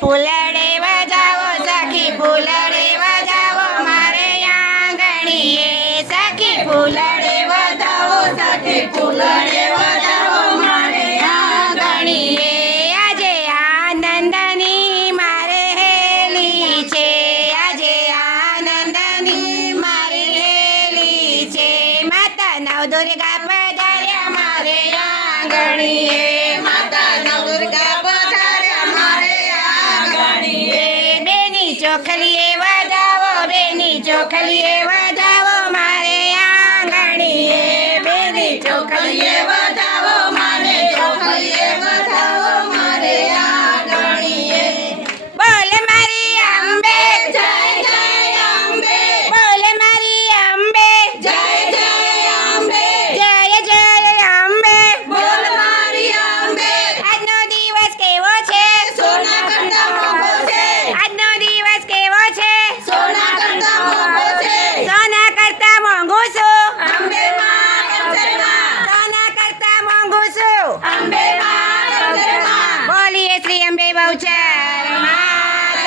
ફૂલડે વજાવો સખી ફૂલડે વજાવો મારે આંગણીએ સખી ફૂલડે વજાવો સખી ફૂલડે વજાવો મારે આંગણીએ આજે આનંદની મારે હેલી છે આજે આનંદની મારી હેલી છે માતા નવદુર્ગા પધાર્યા મારે આંગણીએ માતા નવદુર્ગા પધાર્યા મારે આંગણીએ બેની ચોખલીએ વધાવો બેની ચોખલીએ વધાવો મારે આંગણીએ બેની ચોખલીએ વધાવો મારે ચોખલીએ વધાવો મારે આંગણીએ બોલ મારી અંબે જય જય અંબે બોલ મારી અંબે જય જય અંબે જય જય અંબે બોલ મારી અંબે આજનો દિવસ કેવો છે સોના કરતા મોંઘો છે આજનો દિવસ કેવો છે સોના કરતા મોંઘો છે સોના કરતા મોંઘો છું અંબે માં કંચરમાં સોના કરતા મોંઘો છું અંબે માં કંચરમાં બોલીએ શ્રી અંબે બહુચર